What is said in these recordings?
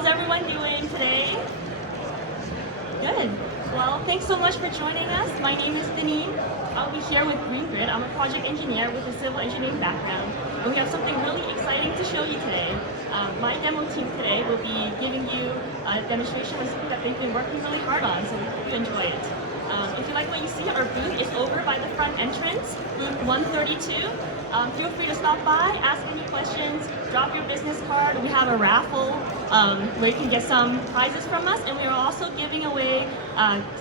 how's everyone doing today? Good. Well, thanks so much for joining us. My name is Deneen. I'll be here with Green Grid. I'm a project engineer with a civil engineering background, and we have something really exciting to show you today. My demo team today will be giving you a demonstration of something that they've been working really hard on, so we hope you enjoy it. If you like what you see, our booth is over by the front entrance, booth 132. Feel free to stop by, ask any questions, drop your business card. We have a raffle where you can get some prizes from us, and we are also giving away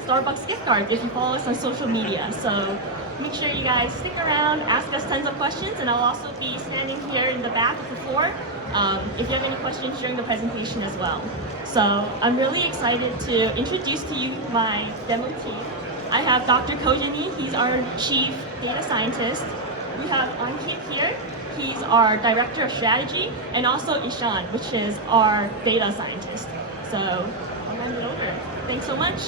Starbucks gift cards if you follow us on social media. So make sure you guys stick around, ask us tons of questions, and I'll also be standing here in the back of the floor if you have any questions during the presentation as well. So I'm really excited to introduce to you my demo team. I have Dr. Kojani, he's our chief data scientist. We have Ankit here, he's our director of strategy, and also Ishan, which is our data scientist. So I'll hand it over. Thanks so much.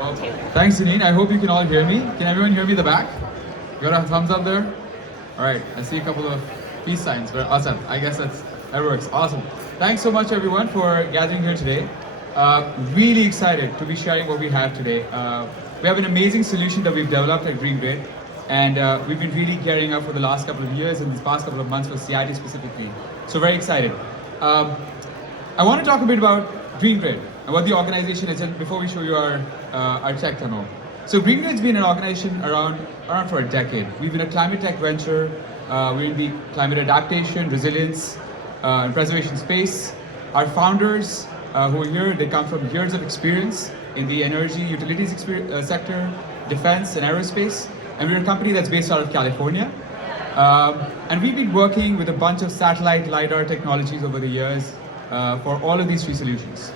Well, thanks, Deneen. I hope you can all hear me. Can everyone hear me in the back? You got a thumbs up there? All right, I see a couple of peace signs. But awesome. I guess that works. Awesome. Thanks so much, everyone, for gathering here today. Really excited to be sharing what we have today. We have an amazing solution that we've developed at Green Grid, and we've been really gearing up for the last couple of years and these past couple of months for CEATI specifically. So very excited. I want to talk a bit about Green Grid and what the organization is before we show you our tech demo. So Green Grid's been an organization around for a decade. We've been a climate tech venture. We're in the climate adaptation, resilience, and preservation space. Our founders who are here, they come from years of experience in the energy, utilities sector, defense, and aerospace. And we're a company that's based out of California. And we've been working with a bunch of satellite LiDAR technologies over the years for all of these three solutions.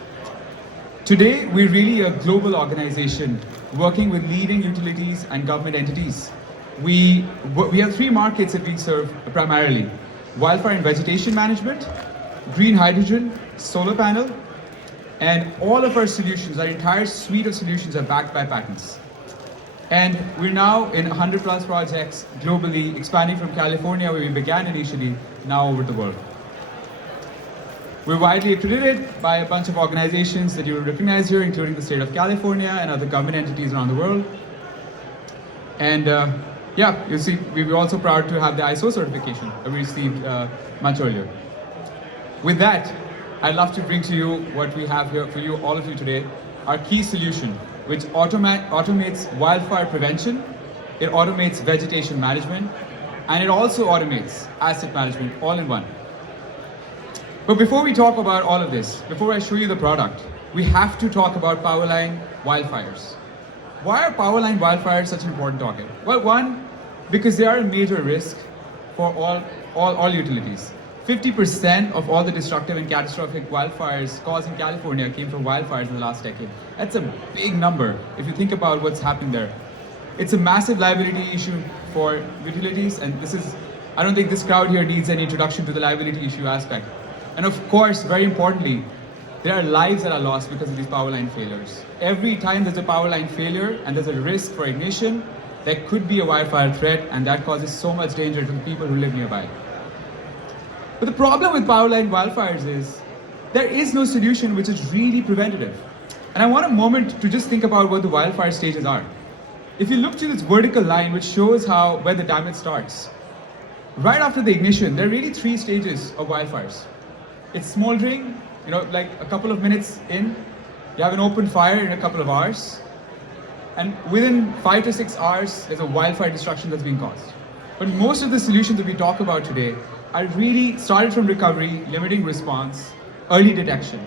Today, we're really a global organization working with leading utilities and government entities. We have three markets that we serve primarily: wildfire and vegetation management, green hydrogen, solar panel, and all of our solutions, our entire suite of solutions are backed by patents. And we're now in 100 plus projects globally, expanding from California, where we began initially, now over the world. We're widely accredited by a bunch of organizations that you will recognize here, including the state of California and other government entities around the world. And yeah, you see, we were also proud to have the ISO certification that we received much earlier. With that, I'd love to bring to you what we have here for you, all of you today, our key solution, which automates wildfire prevention, it automates vegetation management, and it also automates asset management all in one. But before we talk about all of this, before I show you the product, we have to talk about power line wildfires. Why are power line wildfires such an important topic? Well, one, because they are a major risk for all utilities. 50% of all the destructive and catastrophic wildfires caused in California came from wildfires in the last decade. That's a big number if you think about what's happening there. It's a massive liability issue for utilities, and I don't think this crowd here needs any introduction to the liability issue aspect. And of course, very importantly, there are lives that are lost because of these power line failures. Every time there's a power line failure and there's a risk for ignition, there could be a wildfire threat, and that causes so much danger to the people who live nearby. But the problem with power line wildfires is there is no solution which is really preventative. And I want a moment to just think about what the wildfire stages are. If you look to this vertical line, which shows where the damage starts, right after the ignition, there are really three stages of wildfires. It's smoldering, like a couple of minutes in, you have an open fire in a couple of hours, and within 5 to 6 hours, there's a wildfire destruction that's being caused. But most of the solutions that we talk about today are really started from recovery, limiting response, early detection.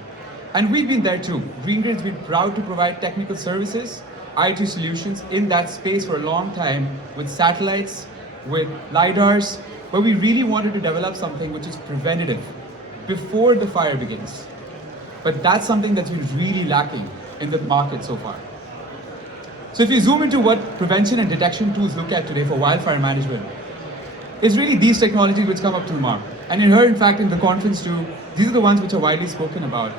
And we've been there too. Green Grid's been proud to provide technical services, IT solutions in that space for a long time with satellites, with LiDARs, where we really wanted to develop something which is preventative before the fire begins. But that's something that's been really lacking in the market so far. So if you zoom into what prevention and detection tools look at today for wildfire management, it's really these technologies which come up to the mark. And you heard, in fact, in the conference too, these are the ones which are widely spoken about.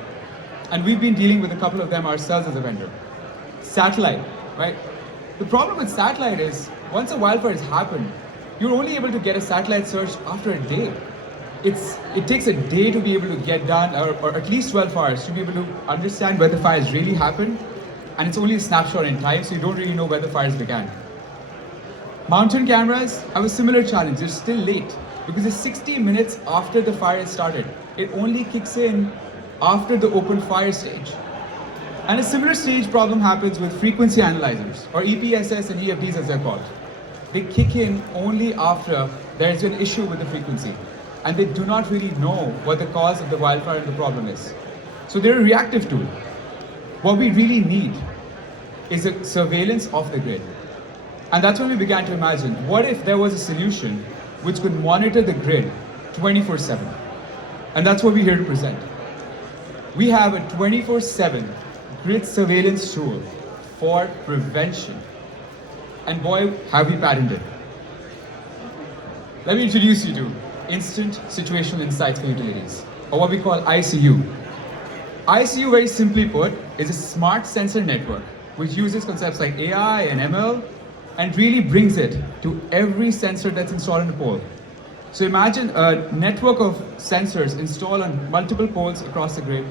And we've been dealing with a couple of them ourselves as a vendor. Satellite, right? The problem with satellite is, once a wildfire has happened, you're only able to get a satellite search after a day. it takes a day to be able to get done, or at least 12 hours to be able to understand where the fires really happened, and it's only a snapshot in time, so you don't really know where the fires began. Mountain cameras have a similar challenge. They're still late because it's 60 minutes after the fire has started. It only kicks in after the open fire stage. And a similar stage problem happens with frequency analyzers, or EPSS and EFDs as they're called. They kick in only after there's an issue with the frequency, and they do not really know what the cause of the wildfire and the problem is. So they're a reactive tool. What we really need is a surveillance of the grid. And that's when we began to imagine, what if there was a solution which could monitor the grid 24/7? And that's what we're here to present. We have a 24/7 grid surveillance tool for prevention. And boy, have we patented. Let me introduce you to Instant Situational Insights for Utilities, or what we call iSIU. iSIU, very simply put, is a smart sensor network which uses concepts like AI and ML and really brings it to every sensor that's installed on a pole. So imagine a network of sensors installed on multiple poles across the grid,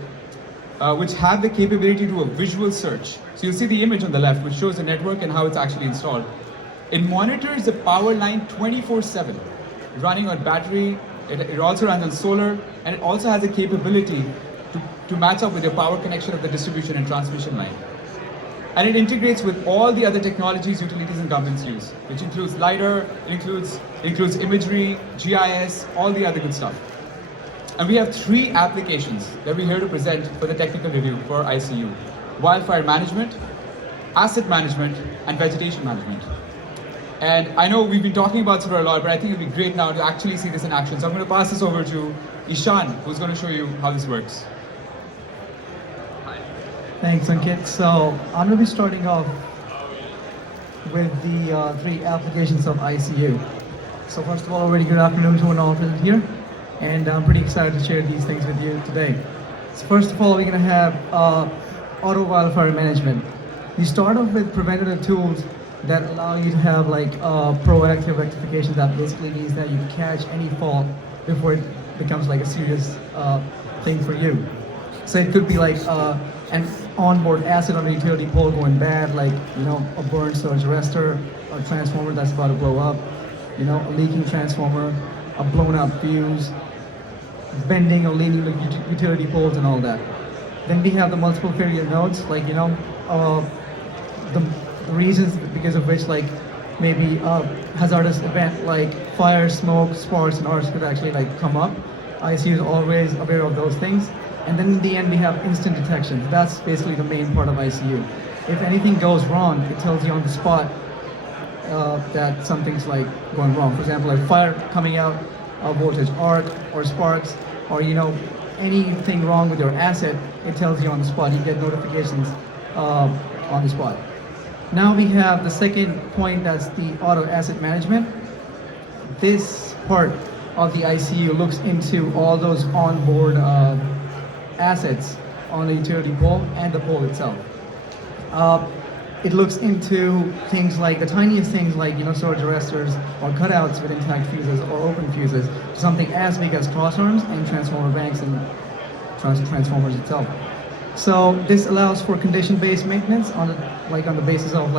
which have the capability to do a visual search. So you'll see the image on the left, which shows the network and how it's actually installed. It monitors the power line 24/7, running on battery. It also runs on solar, and it also has the capability to match up with the power connection of the distribution and transmission line. And it integrates with all the other technologies utilities and governments use, which includes LiDAR, it includes imagery, GIS, all the other good stuff. And we have 3 applications that we're here to present for the technical review for iSIU: wildfire management, asset management, and vegetation management. And I know we've been talking about this for a lot, but I think it'd be great now to actually see this in action. So I'm going to pass this over to Ishan, who's going to show you how this works. Thanks, Ankit. So I'm going to be starting off with the 3 applications of iSIU. So first of all, a very good afternoon to all present here, and I'm pretty excited to share these things with you today. So first of all, we're going to have auto wildfire management. We start off with preventative tools that allow you to have like proactive rectification. That basically means that you catch any fault before it becomes like a serious thing for you. So it could be like an onboard asset on a utility pole going bad, like a burned surge arrestor, a transformer that's about to blow up, a leaking transformer, a blown out fuse, bending or leaning utility poles and all that. Then we have the multiple failure nodes, like the reasons because of which like maybe a hazardous event like fire, smoke, sparks, and arcs could actually like come up. iSIU is always aware of those things. And then in the end, we have instant detection. That's basically the main part of iSIU. If anything goes wrong, it tells you on the spot that something's like going wrong. For example, like fire coming out, a voltage arc or sparks, or anything wrong with your asset, it tells you on the spot. You get notifications on the spot. Now we have the second point, that's the auto asset management. This part of the iSIU looks into all those onboard assets on the utility pole and the pole itself. It looks into things like the tiniest things like surge arresters or cutouts with intact fuses or open fuses, to something as big as crossarms and transformer banks and transformers itself. So this allows for condition-based maintenance on the basis of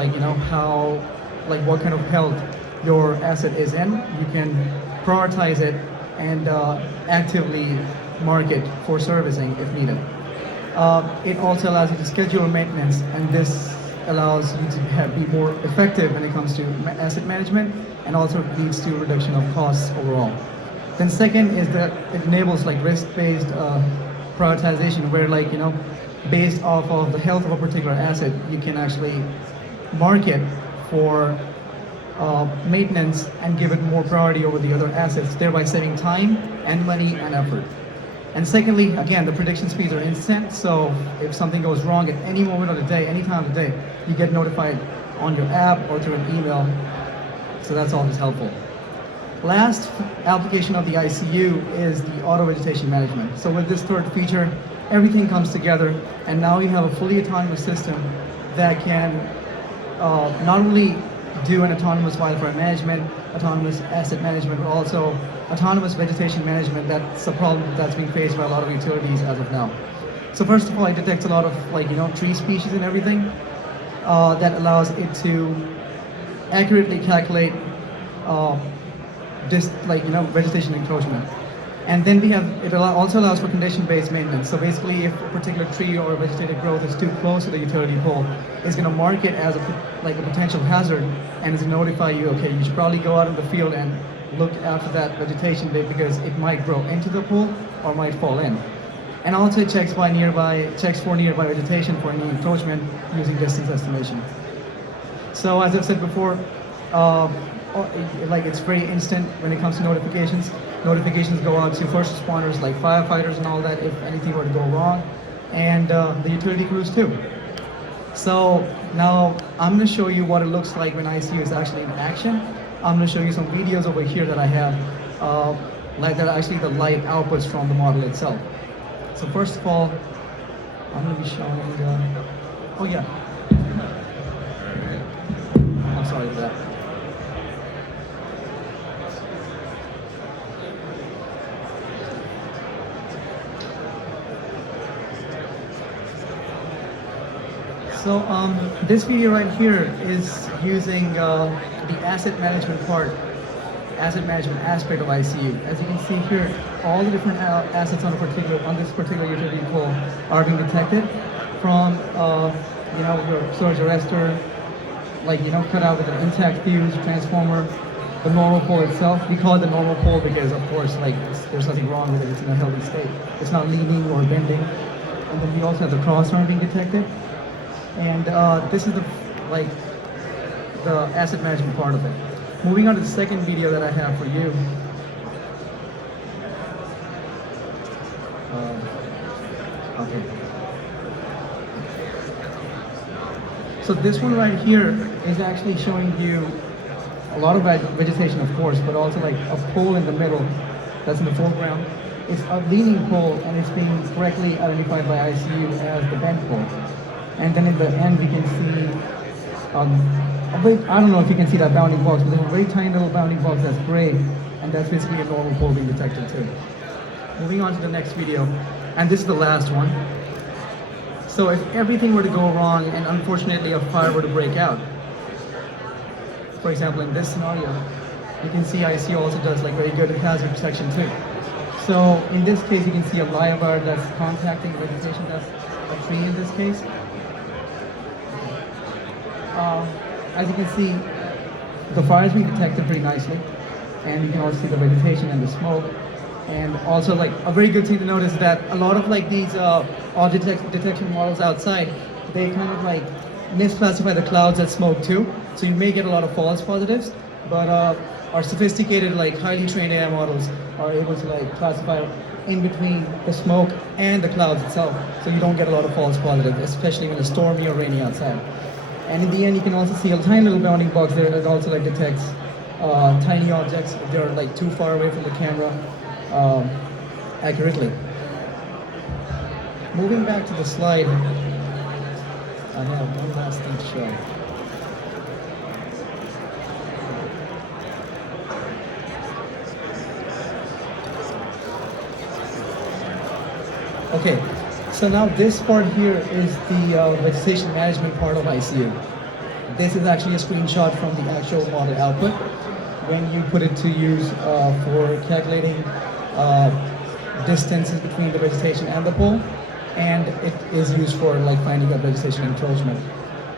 how what kind of health your asset is in. You can prioritize it and actively mark it for servicing if needed. It also allows you to schedule maintenance, and this allows you to be more effective when it comes to asset management, and also leads to reduction of costs overall. Then second is that it enables risk-based prioritization, where based off of the health of a particular asset, you can actually mark it for maintenance and give it more priority over the other assets, thereby saving time and money and effort. And secondly, again, the prediction speeds are instant, so if something goes wrong at any moment of the day, any time of the day, you get notified on your app or through an email, so that's always helpful. Last application of the iSIU is the auto vegetation management. So with this third feature, everything comes together, and now you have a fully autonomous system that can not only do an autonomous wildfire management, autonomous asset management, but also autonomous vegetation management. That's a problem that's being faced by a lot of utilities as of now. So first of all, it detects a lot of tree species and everything. That allows it to accurately calculate vegetation encroachment. And then it also allows for condition-based maintenance. So basically, if a particular tree or vegetative growth is too close to the utility pole, it's going to mark it as a potential hazard, and it's going to notify you, okay, you should probably go out in the field and look after that vegetation bit because it might grow into the pole or might fall in. And also it checks for nearby vegetation for any encroachment using distance estimation. So as I've said before, it's very instant when it comes to notifications. Notifications go out to first responders like firefighters and all that if anything were to go wrong, and the utility crews too. So now I'm going to show you what it looks like when iSIU is actually in action. I'm going to show you some videos over here that I have, that are actually the light outputs from the model itself. So first of all, I'm going to be showing, oh yeah. I'm sorry for that. So this video right here is using the asset management aspect of iSIU. As you can see here, all the different assets on this particular utility pole are being detected from your surge arrestor, cut out with an intact fuse, transformer, the normal pole itself. We call it the normal pole because, of course, there's nothing wrong with it. It's in a healthy state. It's not leaning or bending. And then we also have the cross arm being detected. And this is the asset management part of it. Moving on to the second video that I have for you. Okay. So this one right here is actually showing you a lot of vegetation, of course, but also a pole in the middle that's in the foreground. It's a leaning pole, and it's being correctly identified by iSIU as the bent pole. And then in the end, we can see, I don't know if you can see that bounding box, but there's a very tiny little bounding box that's gray, and that's basically a normal pole being detected too. Moving on to the next video, and this is the last one. So if everything were to go wrong, and unfortunately a fire were to break out, for example, in this scenario, you can see iSIU also does very good hazard detection too. So in this case, you can see a live wire that's contacting vegetation, that's a tree in this case. As you can see, the fire is being detected pretty nicely, and you can also see the vegetation and the smoke. And also, a very good thing to notice is that a lot of these object detection models outside, they kind of misclassify the clouds as smoke too. So you may get a lot of false positives, but our sophisticated, highly trained AI models are able to classify in between the smoke and the clouds itself, so you don't get a lot of false positives, especially when it's stormy or rainy outside. And in the end, you can also see a tiny little bounding box there that also detects tiny objects if they're too far away from the camera accurately. Moving back to the slide, I have one last thing to show. Okay, so now this part here is the vegetation management part of iSIU. This is actually a screenshot from the actual model output when you put it to use for calculating distances between the vegetation and the pole, and it is used for finding out vegetation encroachment.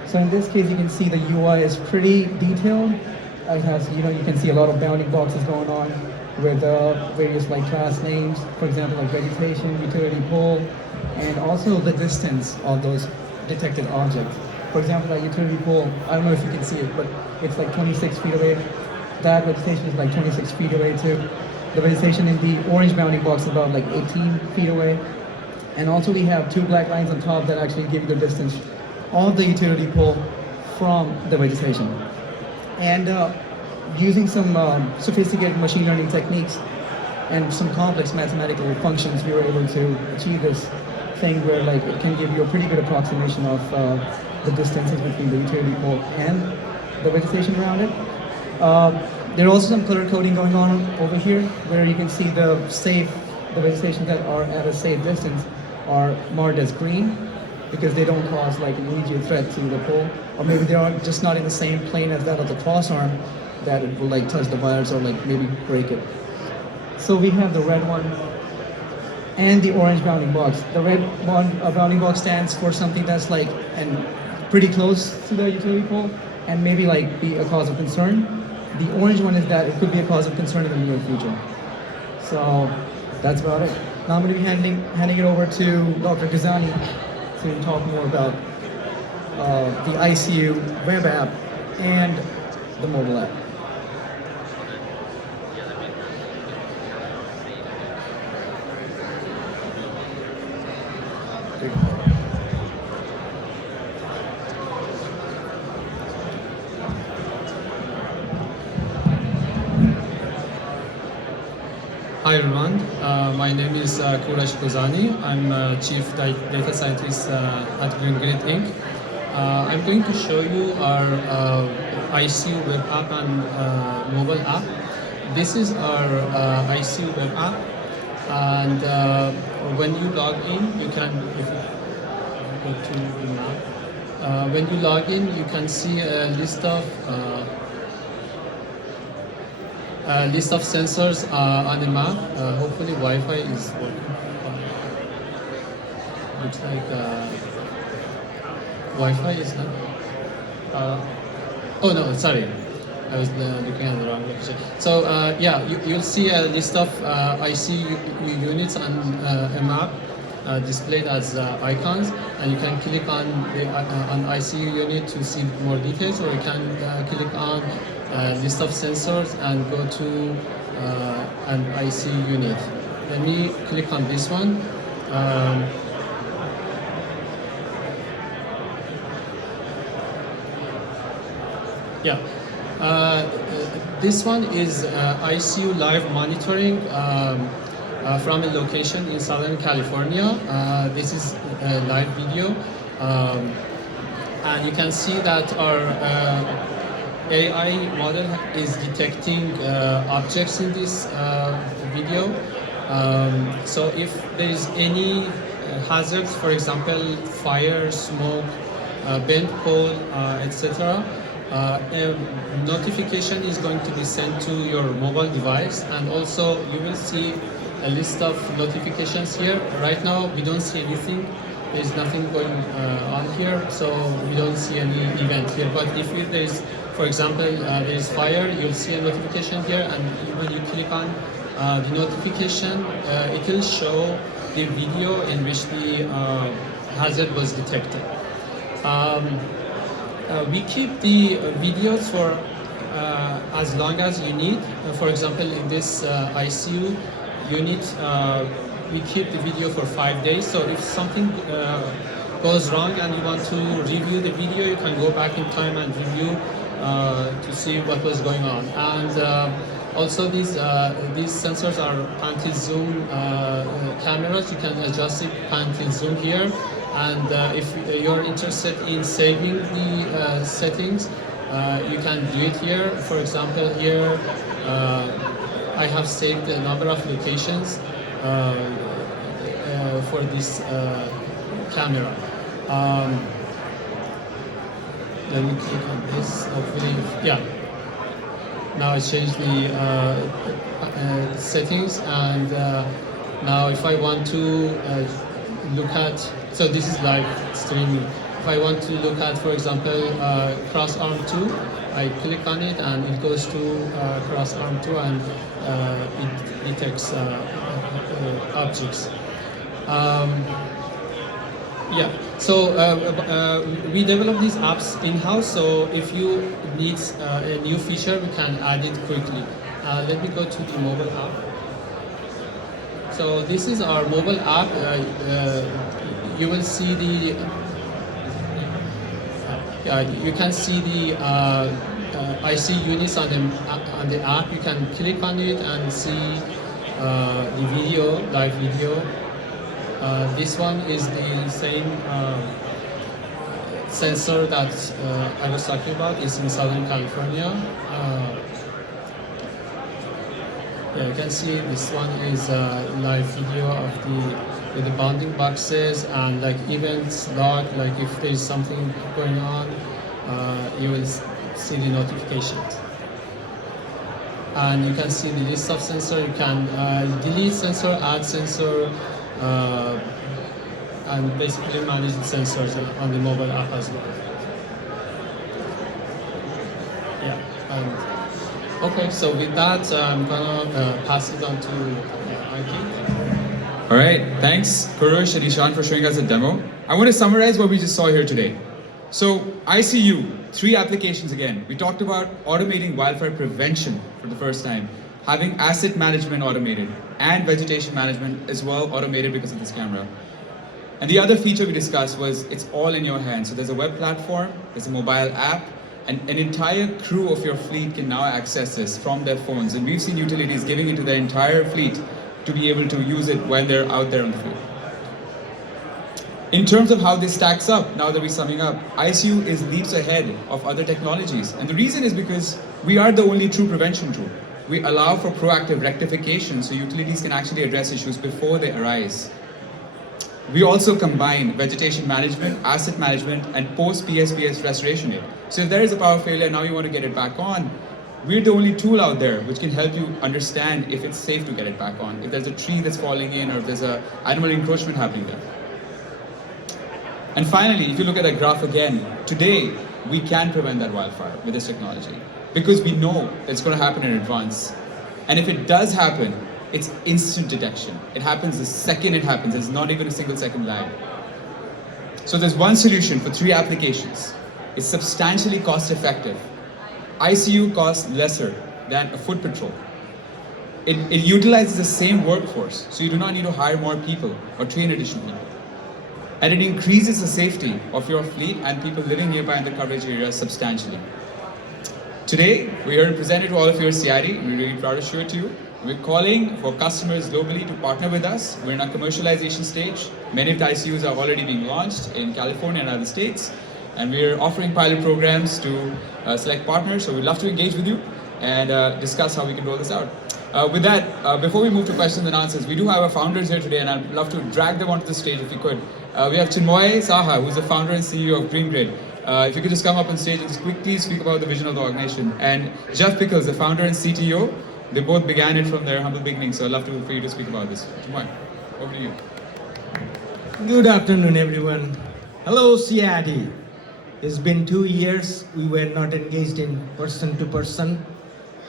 So in this case, you can see the UI is pretty detailed. It has, you can see a lot of bounding boxes going on with various class names, for example, vegetation, utility pole, and also the distance of those detected objects. For example, that utility pole, I don't know if you can see it, but it's 26 feet away. That vegetation is 26 feet away too. The vegetation in the orange bounding box is about 18 feet away. And also we have two black lines on top that actually give you the distance of the utility pole from the vegetation. And using some sophisticated machine learning techniques and some complex mathematical functions, we were able to achieve this thing where it can give you a pretty good approximation of the distances between the utility pole and the vegetation around it. There are also some color coding going on over here, where you can see the vegetation that are at a safe distance are marked as green because they don't cause like an immediate threat to the pole, or maybe they are just not in the same plane as that of the cross arm that it will like touch the wires or like maybe break it. So we have the red one and the orange bounding box. The red one bounding box stands for something that's like pretty close to the utility pole and maybe like be a cause of concern. The orange one is that it could be a cause of concern in the near future. So that's about it. Now I'm going to be handing it over to Dr. Kazani to talk more about the iSIU web app and the mobile app. Hi everyone, my name is Kurash Kozani. I'm Chief Data Scientist at GreenGrid Inc. I'm going to show you our iSIU web app and mobile app. This is our iSIU web app, and when you log in, you can, if you go to the map, when you log in, you can see a list of sensors on the map. Hopefully Wi-Fi is working. Looks like Wi-Fi is not. Oh no, sorry. I was looking at the wrong location. So yeah, you'll see a list of iSIU units on a map displayed as icons, and you can click on the iSIU unit to see more details, or you can click on list of sensors and go to an iSIU unit. Let me click on this one. Yeah, this one is iSIU live monitoring from a location in Southern California. This is a live video, and you can see that our AI model is detecting objects in this video. So if there is any hazards, for example, fire, smoke, bent pole, etc., a notification is going to be sent to your mobile device, and also you will see a list of notifications here. Right now we don't see anything. There's nothing going on here, so we don't see any event here. But if there is, for example, there is fire, you'll see a notification here, and when you click on the notification, it will show the video in which the hazard was detected. We keep the videos for as long as you need. For example, in this iSIU unit, we keep the video for 5 days. So if something goes wrong and you want to review the video, you can go back in time and review to see what was going on. And also these sensors are pan-tilt-zoom cameras. You can adjust the pan-tilt-zoom here. And if you're interested in saving the settings, you can do it here. For example, here I have saved a number of locations for this camera. Let me click on this. Hopefully, yeah. Now I changed the settings, and now if I want to look at, so this is live streaming. If I want to look at, for example, cross arm 2, I click on it and it goes to cross arm 2, and it detects objects. Yeah, so we develop these apps in-house, so if you need a new feature, we can add it quickly. Let me go to the mobile app. So this is our mobile app. You will see the, you can see the iSIU units on the app. You can click on it and see the video, live video. This one is the same sensor that I was talking about. It's in Southern California. Yeah, you can see this one is a live video of the bounding boxes and like events log. Like if there is something going on, you will see the notifications. And you can see the list of sensor. You can delete sensor, add sensor, and basically manage the sensors on the mobile app as well. Yeah. And okay, so with that, I'm gonna pass it on to IT. All right, thanks Kurush and Ishan for showing us a demo. I want to summarize what we just saw here today. So iSIU, 3 applications again. We talked about automating wildfire prevention for the first time, having asset management automated, and vegetation management as well automated because of this camera. And the other feature we discussed was it's all in your hands. So there's a web platform, there's a mobile app, and an entire crew of your fleet can now access this from their phones. And we've seen utilities giving it to their entire fleet to be able to use it when they're out there on the field. In terms of how this stacks up, now that we're summing up, iSIU is leaps ahead of other technologies. And the reason is because we are the only true prevention tool. We allow for proactive rectification so utilities can actually address issues before they arise. We also combine vegetation management, asset management, and post-PSPS restoration aid. So if there is a power failure, now you want to get it back on, we're the only tool out there which can help you understand if it's safe to get it back on, if there's a tree that's falling in, or if there's an animal encroachment happening there. And finally, if you look at that graph again, today we can prevent that wildfire with this technology because we know that it's going to happen in advance. And if it does happen, it's instant detection. It happens the second it happens. There's not even a single second lag. So there's one solution for 3 applications. It's substantially cost effective. iSIU costs lesser than a foot patrol. It utilizes the same workforce, so you do not need to hire more people or train additional people. And it increases the safety of your fleet and people living nearby in the coverage area substantially. Today, we're here to present it to all of you at CEATI, and we're really proud to show it to you. We're calling for customers globally to partner with us. We're in our commercialization stage. Many of the iSIUs are already being launched in California and other states. And we're offering pilot programs to select partners, so we'd love to engage with you and discuss how we can roll this out. With that, before we move to questions and answers, we do have our founders here today, and I'd love to drag them onto the stage if you could. We have Chinmoy Saha, who's the founder and CEO of GreenGrid. If you could just come up on stage and just quickly speak about the vision of the organization. And Jeff Pickles, the founder and CTO, they both began it from their humble beginnings, so I'd love for you to speak about this. Chinmoy, over to you. Good afternoon, everyone. Hello, CEATI. It's been 2 years we were not engaged in person to person.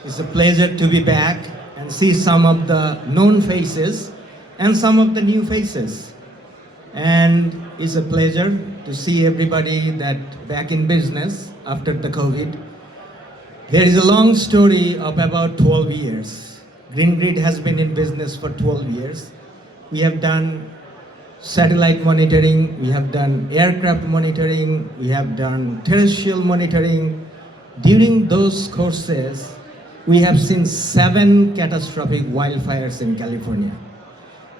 It's a pleasure to be back and see some of the known faces and some of the new faces. And it's a pleasure to see everybody that back in business after the COVID. There is a long story of about 12 years. GreenGrid has been in business for 12 years. We have done satellite monitoring, we have done aircraft monitoring, we have done terrestrial monitoring. During those courses, we have seen 7 catastrophic wildfires in California.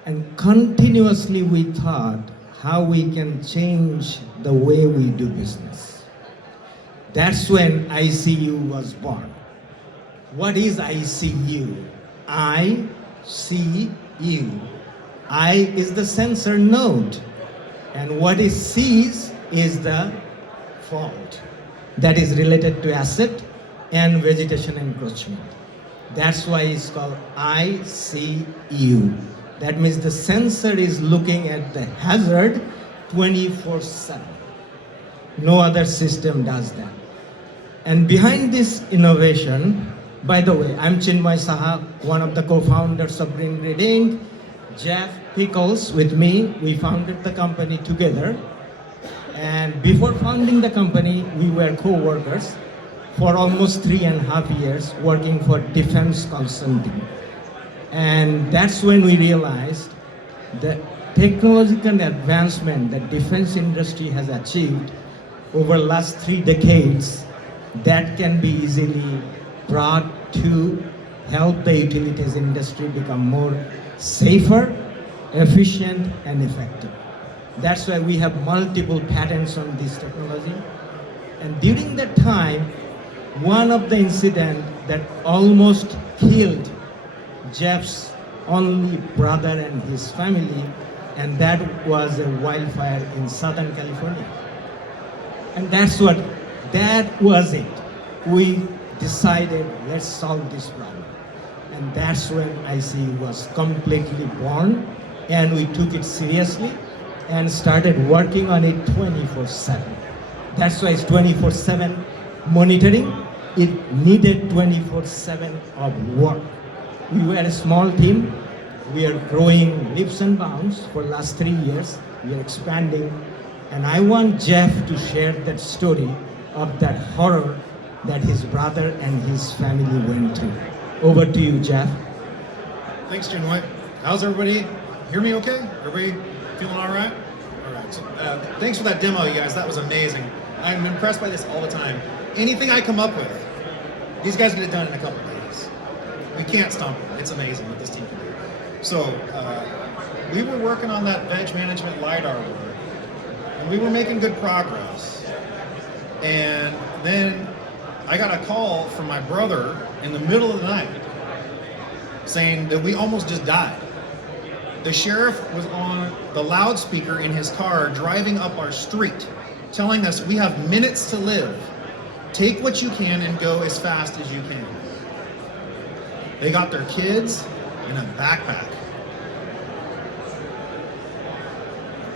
And continuously we thought how we can change the way we do business. That's when iSIU was born. What is iSIU? I-C-U. I is the sensor node, and what it sees is the fault that is related to asset and vegetation encroachment. That's why it's called iSIU. That means the sensor is looking at the hazard 24/7. No other system does that. And behind this innovation, by the way, I'm Chinmoy Saha, one of the co-founders of GreenGrid Inc. Jeff Pickles with me, we founded the company together. And before founding the company, we were co-workers for almost 3.5 years working for defense consulting. And that's when we realized the technological advancement that defense industry has achieved over the last 3 decades that can be easily brought to help the utilities industry become more safer, efficient, and effective. That's why we have multiple patents on this technology. And during that time, one of the incidents that almost killed Jeff's only brother and his family, and that was a wildfire in Southern California. And that was it. We decided, let's solve this problem. And that's when iSIU was completely born, and we took it seriously and started working on it 24/7. That's why it's 24/7 monitoring. It needed 24/7 of work. We were a small team. We are growing leaps and bounds for the last 3 years. We are expanding. And I want Jeff to share that story of that horror that his brother and his family went through. Over to you, Jeff. Thanks, Chinwe. How's everybody? Hear me okay? Everybody feeling all right? All right. So, thanks for that demo, you guys. That was amazing. I'm impressed by this all the time. Anything I come up with, these guys get it done in a couple days. We can't stump them. It's amazing what this team can do. So, we were working on that veg management LiDAR work, and we were making good progress. And then I got a call from my brother in the middle of the night saying that we almost just died. The sheriff was on the loudspeaker in his car driving up our street, telling us we have minutes to live. Take what you can and go as fast as you can. They got their kids in a backpack.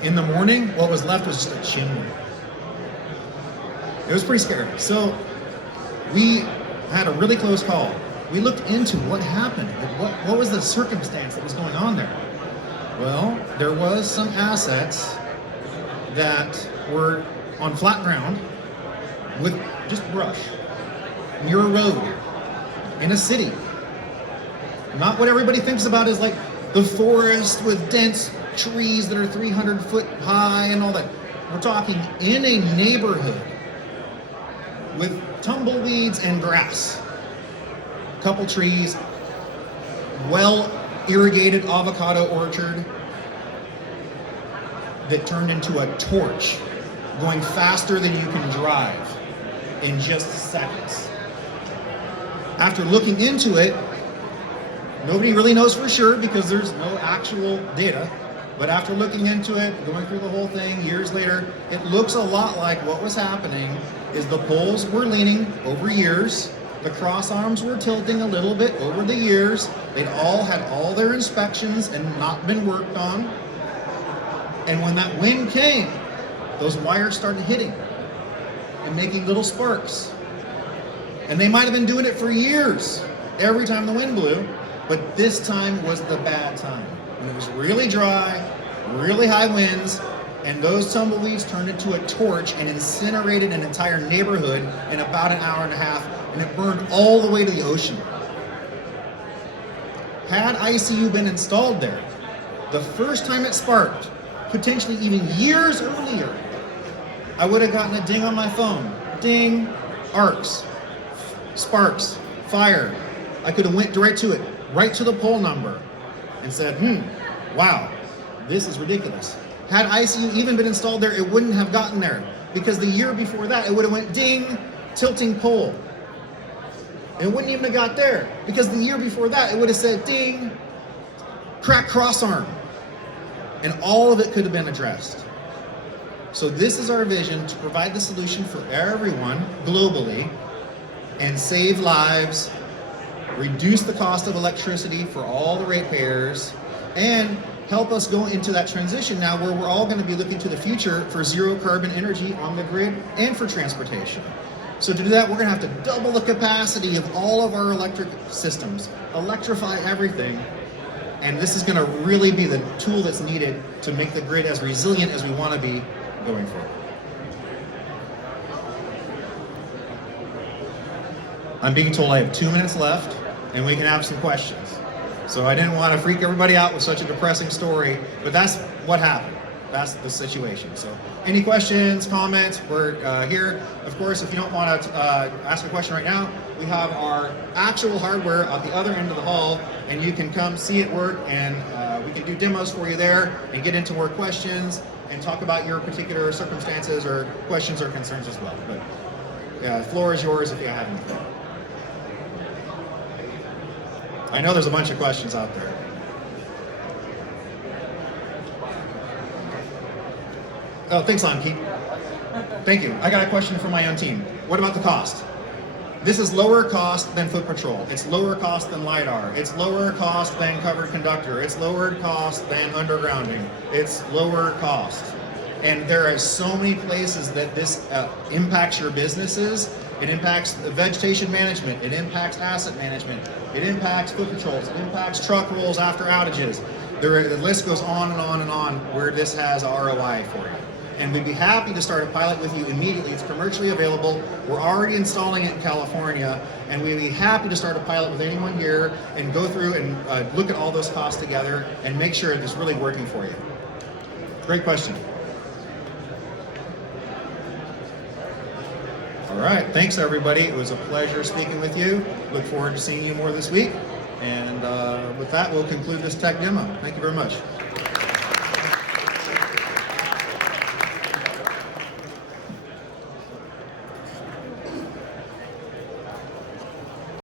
In the morning, what was left was just a chimney. It was pretty scary. So we had a really close call. We looked into what happened. What was the circumstance that was going on there? Well, there was some assets that were on flat ground with just brush near a road in a city. Not what everybody thinks about is like the forest with dense trees that are 300 foot high and all that. We're talking in a neighborhood with tumbleweeds and grass. A couple trees, well irrigated avocado orchard that turned into a torch going faster than you can drive in just seconds. After looking into it, nobody really knows for sure because there's no actual data, but after looking into it, going through the whole thing years later, it looks a lot like what was happening is the poles were leaning over years, the cross arms were tilting a little bit over the years, they'd all had all their inspections and not been worked on, and when that wind came, those wires started hitting and making little sparks. And they might have been doing it for years, every time the wind blew, but this time was the bad time. When it was really dry, really high winds, and those tumbleweeds turned into a torch and incinerated an entire neighborhood in about an hour and a half, and it burned all the way to the ocean. Had iSIU been installed there, the first time it sparked, potentially even years earlier, I would have gotten a ding on my phone. Ding, arcs, sparks, fire. I could have went direct to it, right to the pole number, and said, wow, this is ridiculous. Had iSIU even been installed there, it wouldn't have gotten there, because the year before that, it would have went ding, tilting pole. It wouldn't even have got there, because the year before that, it would have said ding, crack cross arm. And all of it could have been addressed. So this is our vision, to provide the solution for everyone globally and save lives, reduce the cost of electricity for all the ratepayers, and help us go into that transition now where we're all going to be looking to the future for zero carbon energy on the grid and for transportation. So to do that, we're going to have to double the capacity of all of our electric systems, electrify everything, and this is going to really be the tool that's needed to make the grid as resilient as we want to be going forward. I'm being told I have 2 minutes left and we can have some questions. So I didn't want to freak everybody out with such a depressing story, but that's what happened. That's the situation. So any questions, comments, we're here. Of course, if you don't want to ask a question right now, we have our actual hardware at the other end of the hall, and you can come see it work, and we can do demos for you there and get into more questions and talk about your particular circumstances or questions or concerns as well. But the floor is yours if you have anything. I know there's a bunch of questions out there. Oh, thanks, Anki. Thank you. I got a question from my own team. What about the cost? This is lower cost than foot patrol. It's lower cost than LiDAR. It's lower cost than covered conductor. It's lower cost than undergrounding. It's lower cost. And there are so many places that this impacts your businesses. It impacts vegetation management. It impacts asset management. It impacts foot patrols. It impacts truck rolls after outages. The list goes on and on and on where this has a ROI for you. And we'd be happy to start a pilot with you immediately. It's commercially available. We're already installing it in California, and we'd be happy to start a pilot with anyone here and go through and look at all those costs together and make sure it's really working for you. Great question. All right, thanks everybody. It was a pleasure speaking with you. Look forward to seeing you more this week. And with that, we'll conclude this tech demo. Thank you very much.